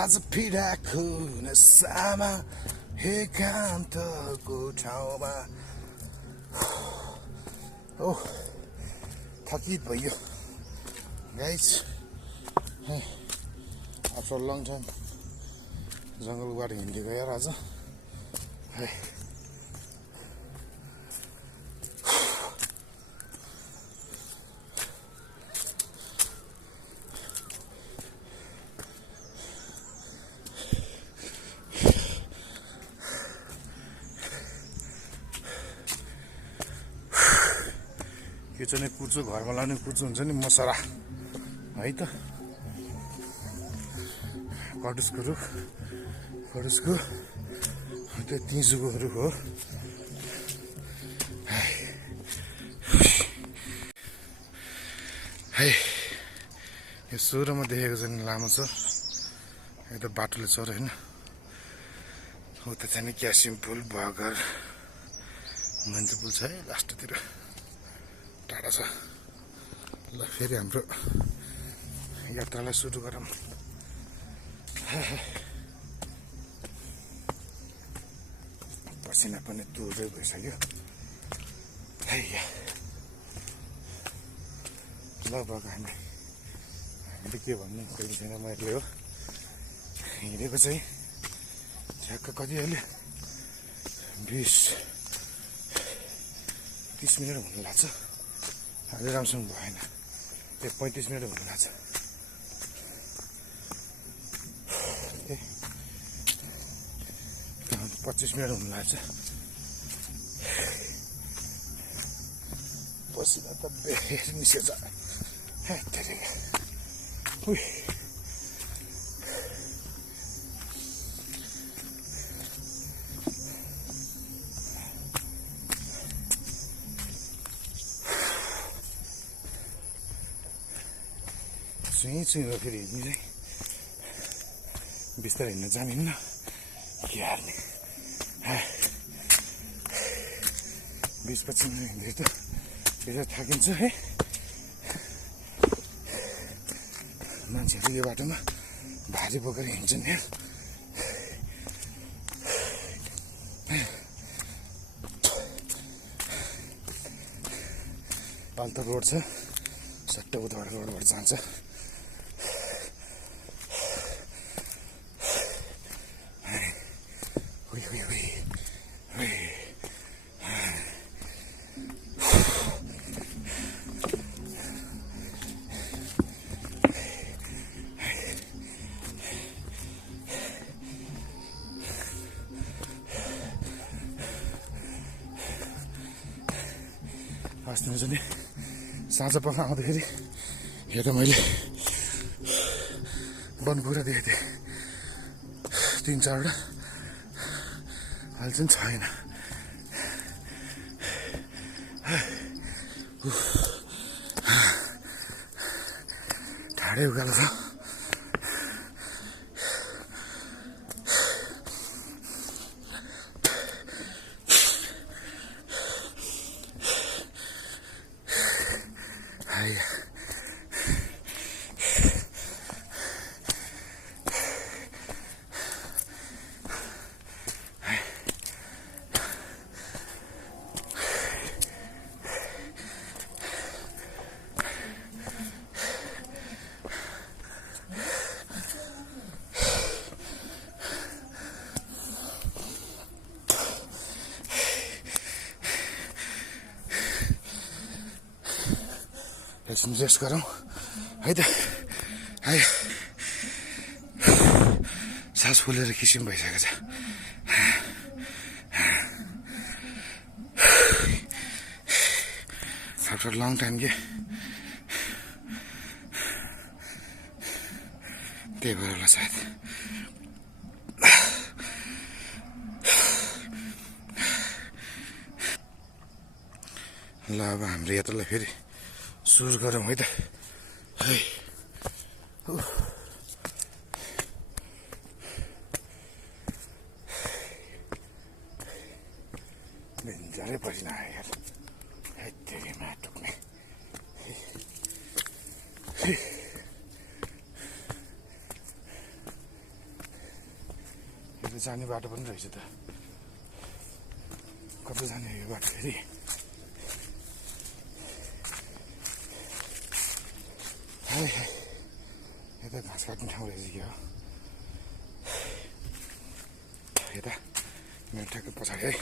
आज फिराको नसामा एकान्तको ठाउँमा ओह थकित भयो गाइज आफ्टर लङ टाइम जङ्गलबाट हिँडेको यार आज यो चाहिँ कुर्चो घरमा लाने कुर्चो हुन्छ नि मसरा है त कटुसको रुख कटुसको त्यो तिजुकोहरू हो है यो सुरुमा देखेको चाहिँ लामो छ एकदम बाटोले चढ होइन उता चाहिँ क्यासिम पुल बगर मान्छे पुल छ है लास्टतिर टाढा छ ल फेरि हाम्रो यात्रालाई सुरु गरौँ पसिना पनि तुरै भइसक्यो ल भएको हामीले के भन्नु कहिले छैन मैले हो हिँडेको चाहिँ ठ्याक्क कति अहिले 20-30 मिनट हुनु लाग्छ अहिले राम्रोसँग भएन 35 मिनट हुनु लाग्छ 25 मिनट हुनु लाग्छ पसिना त बेर निस्केछ सुई हो फेरि हिँड्नु चाहिँ बिस्तारै हिँड्न जानिन्न के हाल्ने 20-25 मिनट हिँड्दै त फेरि थाकिन्छ है मान्छेहरू यो बाटोमा भारी बोकेर हिँड्छन् यार पाल्तो रोड छ सट्ट उताबाट रोडबाट जान्छ अस्ति चाहिँ साँझ पख आउँदाखेरि यो त मैले बनकुखुरा देखेको थिएँ 3-4वटा अहिले चाहिँ छैन ढाडै उकालो छ एकछिन रेस्ट गरौँ है त है सास फुलेर किसिम भइसकेको छ आफ्टर लङ टाइम के त्यही भएर होला सायद ल अब हाम्रो यात्रालाई फेरि सुरु गरौँ है त है बेन्जारै पसिना आयो यार हेत्तेरीमा टुक्ने जाने बाटो पनि रहेछ त कता जाने यो बाटो फेरि हाय यता घाँस काट्ने ठाउँ रहेछ कि हो यता मेरो ठ्याक्कै पछाडि है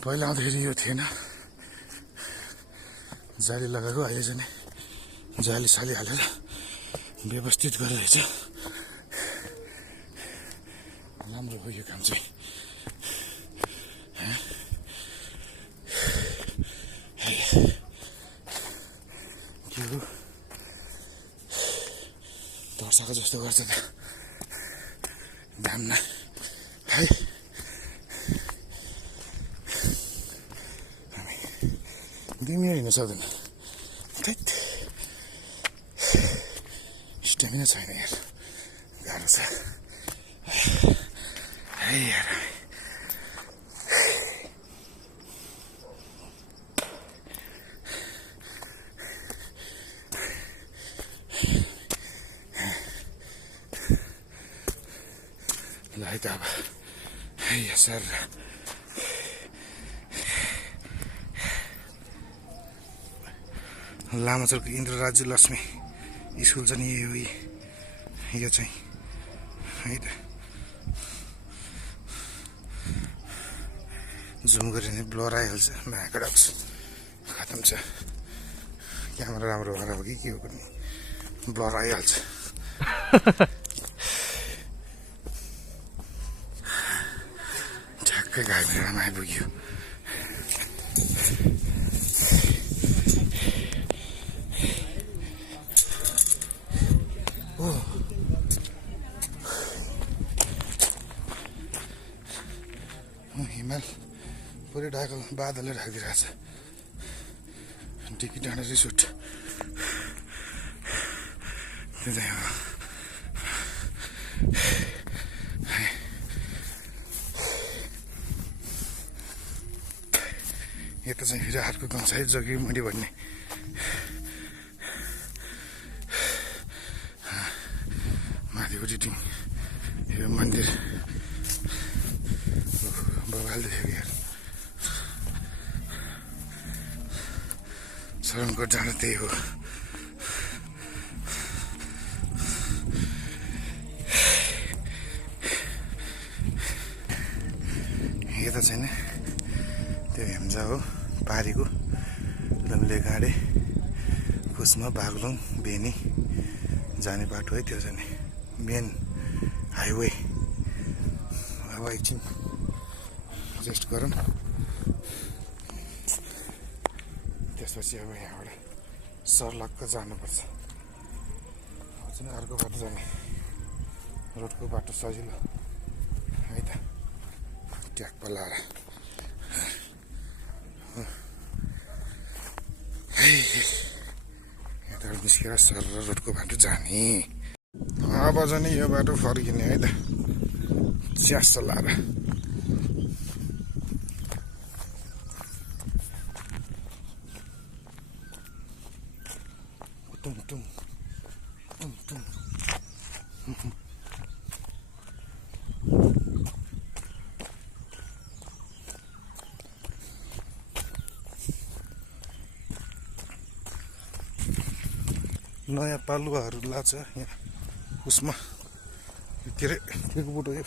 पहिला आउँदाखेरि यो थिएन जाली लगाएको अहिले चाहिँ जाली साली हालेर व्यवस्थित गरिरहेछ राम्रो हो यो काम चाहिँ के हो तर्साएको जस्तो गर्छ त दामना है दुई मिनट हिँड्न सक्दैन थैट स्ट्यामिना छैन यार गाह्रो छ है यार ल है त अब है सर लामाचौरको इन्द्र राज्य लक्ष्मी स्कुल चाहिँ यही हो यो चाहिँ है त जुम गऱ्यो भने ब्लर आइहाल्छ म्याकडक्स खतम छ क्यामेरा राम्रो भएर हो कि के हो पनि ब्लर आइहाल्छ ठ्याक्कै घाइतेमा आइपुग्यो हिमाल पुरै ढाको बादलले ढाकिदिरहेछ टिकी डाँडा रिसोर्ट त्यतै हो यता चाहिँ फेरि अर्को गाउँ छ है जोगीमुडी भन्ने माथिपट्टि टिम यो मन्दिर बगाल देखेको यार शरणकोट जाँदा त्यही हो यता छैन त्यो हेम्जा हो पारीको लम्ले गाडे कुस्मा बागलुङ बेनी जाने बाटो है त्यो चाहिँ मेन हाइवे अब एकछिन रेस्ट गरौँ त्यसपछि अब यहाँबाट सर्लक्क जानुपर्छ अब चाहिँ अर्को बाटो जाने रोडको बाटो सजिलो है त ट्याक्क लाएर यताबाट निस्केर सर रोडको बाटो जाने अब चाहिँ यो बाटो फर्किने है त च्यास लाएर टुङ टुङ टुङ टुङ नयाँ पालुवाहरू लाग्छ यहाँ उसमा के अरे के को बुटो यो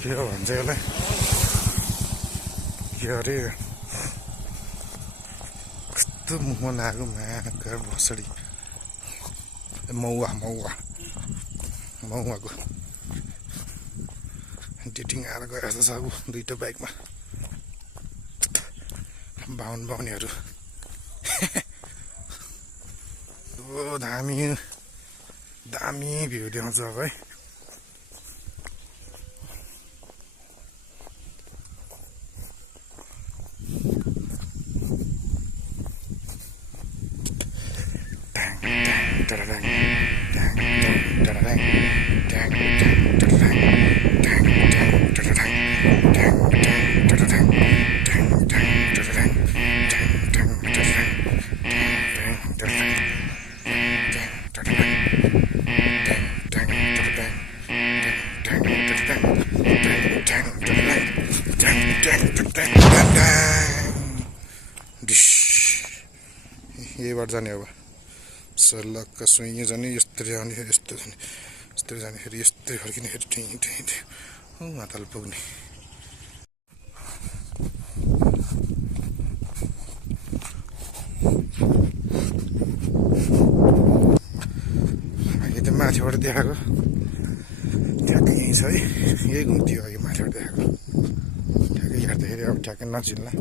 के हो भन्छ यसलाई के अरे कस्तो मुखमा नआएको म्याकर भसडी मौवा मौवा मौवाको डेटिङ आएर गएर जस्तो छ ऊ दुईवटा बाइकमा बाहुनहरू ओ दामी दामी भ्यू देखाउँछ अब है यहीबाट जाने अब सल्लक्क सुइँ जाने यस्तरी जाने फेरि यस्तो जाने यस्तरी जाने फेरि यस्तै फर्किने फेरि ठिँ ठिँ ठिँ माथल पुग्ने अघि त माथिबाट देखाएको ठ्याक्कै यहीँ छ है यही घुम्थ्यो अघि माथिबाट देखाएको ठ्याक्कै हेर्दाखेरि अब ठ्याक्कै नचिन्ला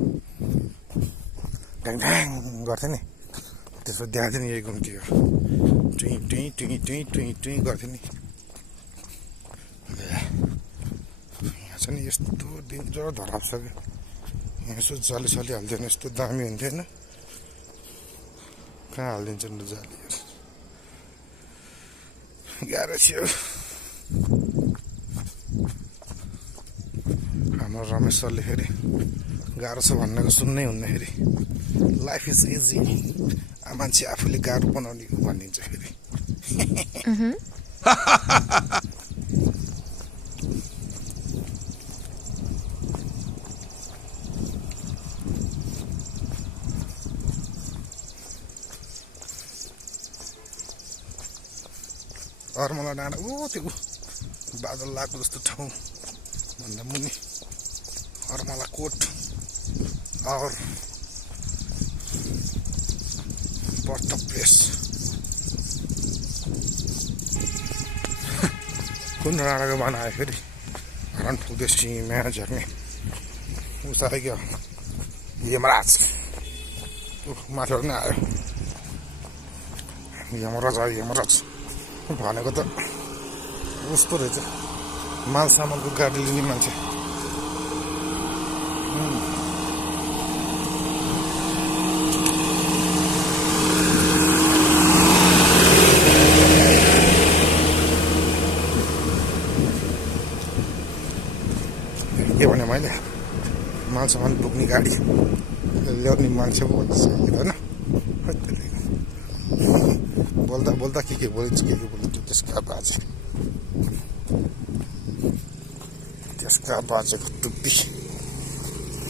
ढ्याङ ढ्याङ गर्थ्यो नि त्यसको देखाएको थियो नि यही घुम्थ्यो टुई टुई टुई टुई टुई टुई गर्थ्यो नि यहाँ छ नि यस्तो डेन्जर धराप छ क्या यहाँ यसो जाली साली हालिदियो भने यस्तो दामी हुन्थ्यो होइन कहाँ हालिदिन्छ नि जाली गाह्रो थियो हाम्रो रमेश सरले फेरि गाह्रो छ भन्नेको सुन्नै हुन्न फेरि लाइफ इज इजी मान्छे आफूले गाह्रो बनाउने भनिदिन्छ फेरि अर्मला डाँडा त्यो बादल लागेको जस्तो ठाउँ भन्दा मुनि अर्मला कोट और बर्थ प्लेस कुन डाँडाको बनायो फेरि हरण पुग्दै सिमा झर्ने उस आयो यमराज माथिबाट नै आयो यमराज आयो यमराज भनेको त उस्तो रहेछ माल सामानको गाडी लिने मान्छे के भने मैले माल सामान बोक्ने गाडी ल्याउने मान्छे पो भनिसकेको होइन बोल्दा बोल्दा के बोलिन्छ के बोलिन्छ त्यसका बाजेको टुप्पी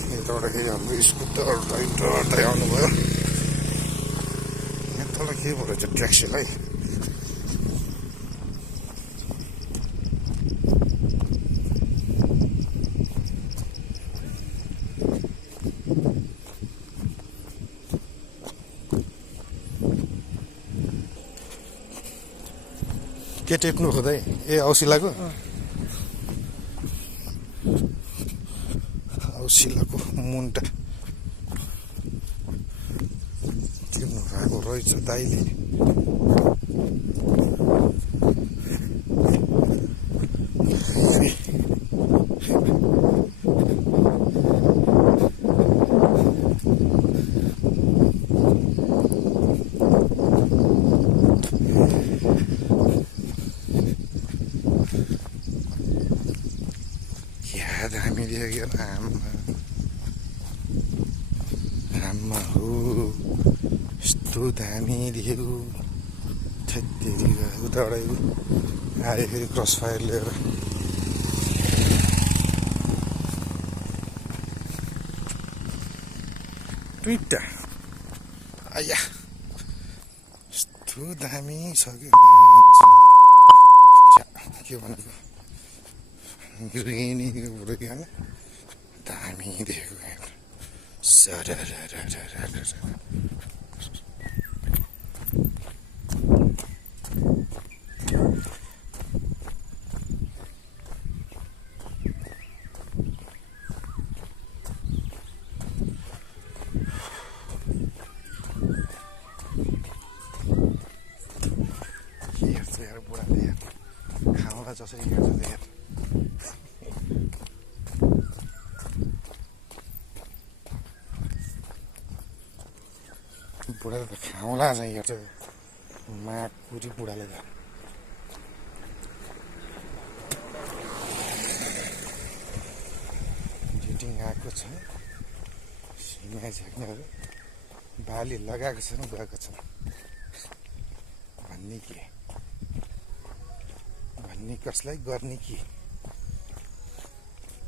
यताबाट फेरि हाम्रो स्कुटर डर्दै आउनुभयो यहाँ तल के भयो रहेछ ट्याक्सीलाई के टेप्नु खोज्दै ए औसिलाको औसिलाको मुन्टा टिप्नु भएको रहेछ दाइले दामी देख्यो आमा हो यस्तो दामी देख्यो छेत्री उताबाट आयो फेरि क्रस फायर लिएर ट्विटा आया यस्तो दामी छ के भनेको ग्रिनी होइन दामी देखेको यार बुढाले यार खाउँला जसरी हेर्छ यार बुढा त खाउँला चाहिँ हेर्छ माकुरी बुढाले घर झिटिङ आएको छ। सिँगा झ्याक्नेहरू बाली लगाएको छन् गएको छन् भन्ने के भन्ने कसलाई गर्ने के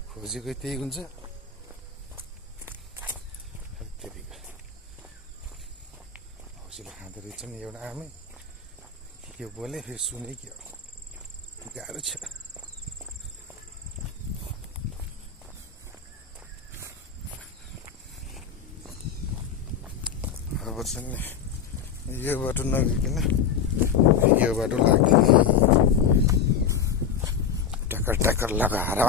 खोजेको त्यही हुन्छ। औसीले खाँदो रहेछन् एउटा आमै के बोले फेरि सुने के हो गाह्रो छ। अब चाहिँ यो बाटो नगइकन यो बाटो लाग्ने टक्कर टक्कर लगाएर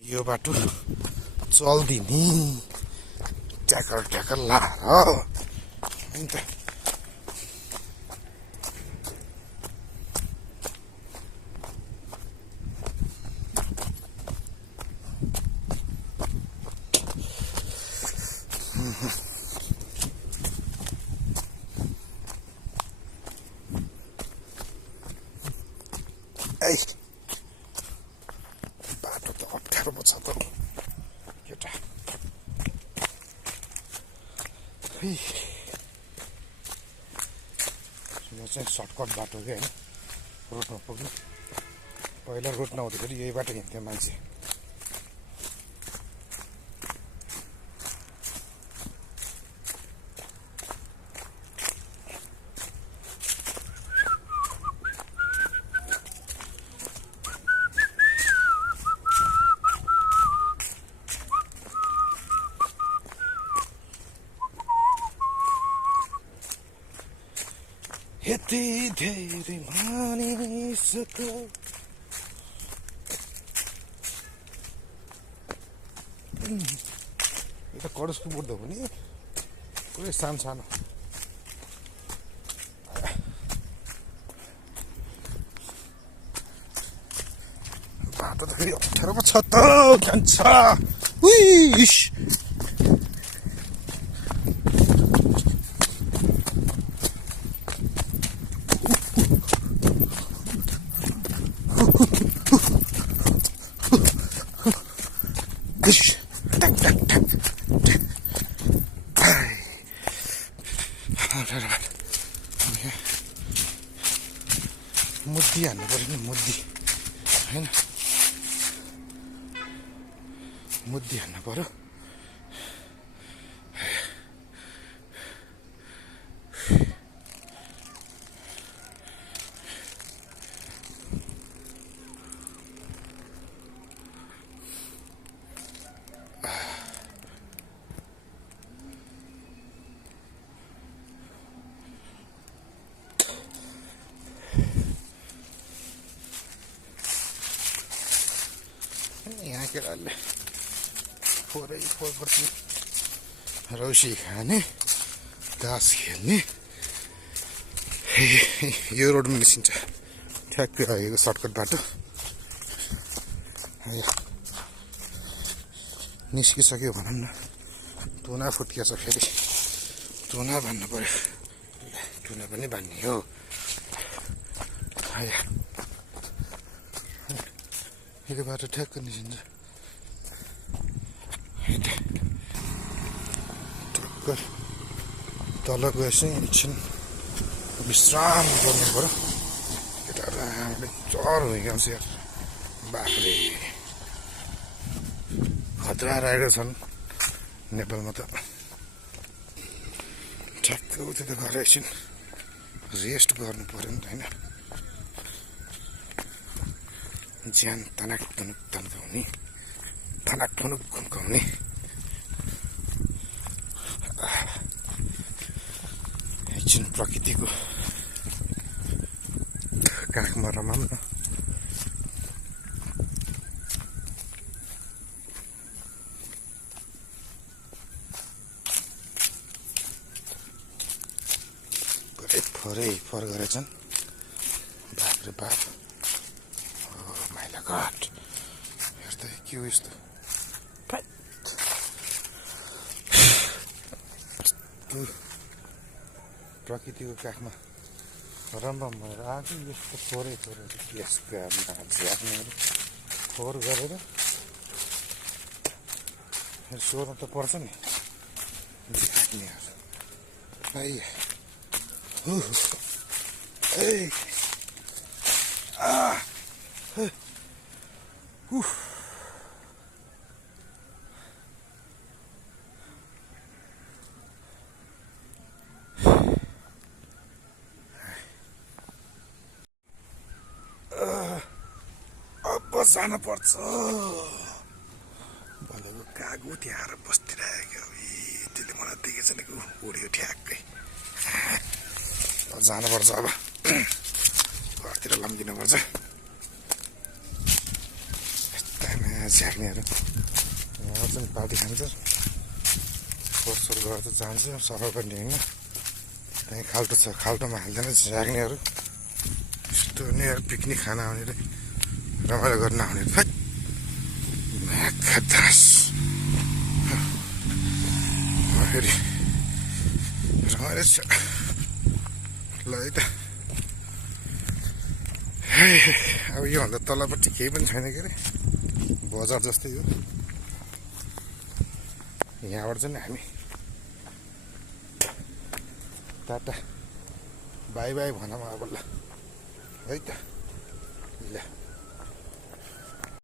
यो बाटो चल्दिने ट्याकर ट्याकर लाएर अन्त बाटो त अप्ठ्यारो पो छ त केटा। म चाहिँ सर्टकट बाटो क्या होइन रोडमा पुग्नु। पहिला रोड नहुँदाखेरि यही बाटो हिँड्थ्यो मान्छे। यति धेरै मानिसको यो त कडसको बुढ्दो हो नि पुरै सानो सानो बाटो त फेरि अप्ठ्यारो पो छ त जान्छ। मुद्दी हान्नु पर्यो नि मुद्दी होइन मुद्दी हान्नु पर्यो। यहाँ केटाहरूले फोरै फोर गर्छन् रौसी खाने तास खेल्ने यो रोडमा निस्किन्छ ठ्याक्कै आएको सर्टकट बाटो। निस्किसक्यो भनौँ न तुना फुत्किएछ फेरि तुना भन्नु पर्यो तुना पनि भन्ने हो। यो बाटो ठ्याक्क निस्किन्छ ठ्याक्क तल गएपछि एकछिन विश्राम गर्नु पर्यो। केटाहरू आमाले चर भइगाउँछ यार बाफले खतरा राइडर छन् नेपालमा त। ठ्याक्क उतै त गएर एकछिन रेस्ट गर्नु पर्यो नि त होइन। ज्यान तनाक तुनुक तन्काउने तनाक तुनुक खुन्काउने एकछिन प्रकृतिको काखमा रमाउँ न। पुरै फोरै फोर गरेछन् बाप रे बाप। God, here's the queue. प्रकृतिको काखमा रम्भम भएर आएको यस्तो थोरै थोरै यसको झ्याक्नेहरू फोहोर गरेर सोर्नु त पर्छ नि झ्याक्नेहरू अब जानु पर्छ भनेको कागु त्यहाँ आएर बस्तिरहेको त्यसले मलाई देखेछ नि उड्यो ठ्याक्कै जानुपर्छ अब घरतिर लम्किनुपर्छ झ्याक्नेहरू यहाँ चाहिँ पार्टी खान्छ फोहोर गरेर चाहिँ जान्छ सफा गर्ने होइन त्यहीँ खाल्टो छ खाल्टोमा हाल्दैन झ्याक्नेहरू यस्तो उनीहरू पिकनिक खान आउने रे रमाइलो गर्न आउने फेरि रमाइलो छ ल है त अब योभन्दा तलपट्टि केही पनि छैन के अरे बजार जस्तै हो यहाँबाट चाहिँ हामी टाटा बाई बाई भनौँ अब ल है त ल